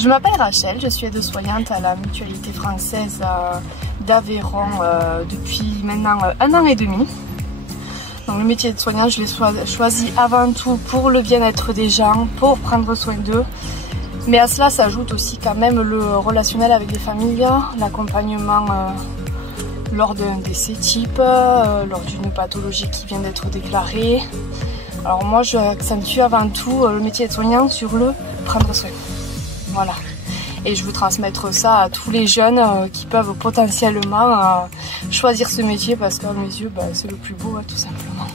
Je m'appelle Rachel, je suis aide-soignante à la Mutualité française d'Aveyron depuis maintenant 1 an et demi. Donc, le métier de soignant, je l'ai choisi avant tout pour le bien-être des gens, pour prendre soin d'eux. Mais à cela s'ajoute aussi quand même le relationnel avec les familles, l'accompagnement lors d'un décès type, lors d'une pathologie qui vient d'être déclarée. Alors moi, j'accentue avant tout le métier de soignant sur le prendre soin. Voilà. Et je veux transmettre ça à tous les jeunes qui peuvent potentiellement choisir ce métier parce qu'à mes yeux, c'est le plus beau, tout simplement.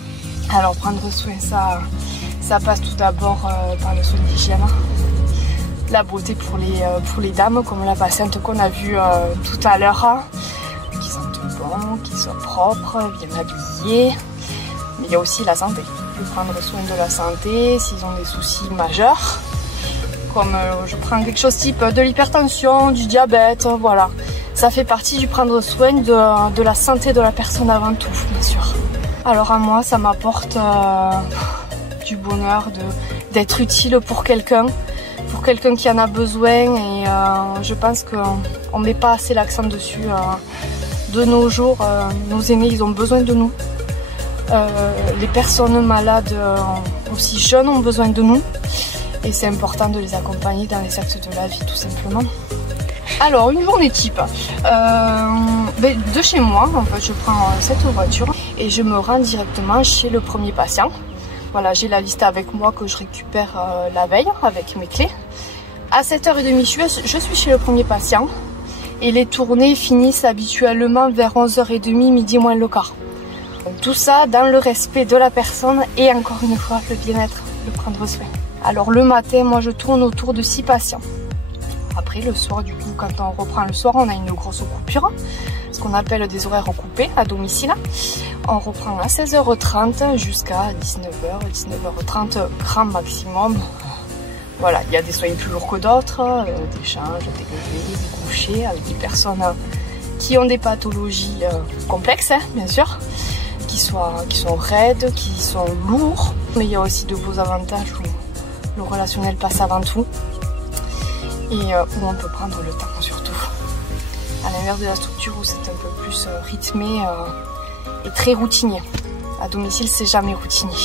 Alors prendre soin, ça passe tout d'abord par le soin d'hygiène. La beauté pour les dames, comme la patiente qu'on a vue tout à l'heure, qui sentent bon, qui soient propres, bien habillées. Mais il y a aussi la santé. Prendre soin de la santé s'ils ont des soucis majeurs. Comme je prends quelque chose type de l'hypertension, du diabète, voilà. Ça fait partie du prendre soin de la santé de la personne avant tout, bien sûr. Alors à moi, ça m'apporte du bonheur d'être utile pour quelqu'un qui en a besoin. Et je pense qu'on ne met pas assez l'accent dessus. De nos jours, nos aînés, ils ont besoin de nous. Les personnes malades aussi jeunes ont besoin de nous. Et c'est important de les accompagner dans les actes de la vie, tout simplement. Alors, une journée type. De chez moi, en fait, je prends cette voiture et je me rends directement chez le premier patient. Voilà, j'ai la liste avec moi que je récupère la veille avec mes clés. À 7h30, je suis chez le premier patient. Et les tournées finissent habituellement vers 11h30, midi moins le quart. Tout ça dans le respect de la personne et encore une fois, le bien-être, le prendre soin. Alors le matin, moi je tourne autour de 6 patients. Après le soir, du coup, quand on reprend le soir, on a une grosse coupure, ce qu'on appelle des horaires coupés à domicile. On reprend à 16h30 jusqu'à 19h, 19h30 grand maximum. Voilà, il y a des soins plus lourds que d'autres, des changes, des levées, des couchers avec des personnes qui ont des pathologies complexes, bien sûr, qui sont raides, qui sont lourds. Mais il y a aussi de beaux avantages où le relationnel passe avant tout et où on peut prendre le temps surtout. À l'inverse de la structure où c'est un peu plus rythmé et très routinier. À domicile, c'est jamais routinier.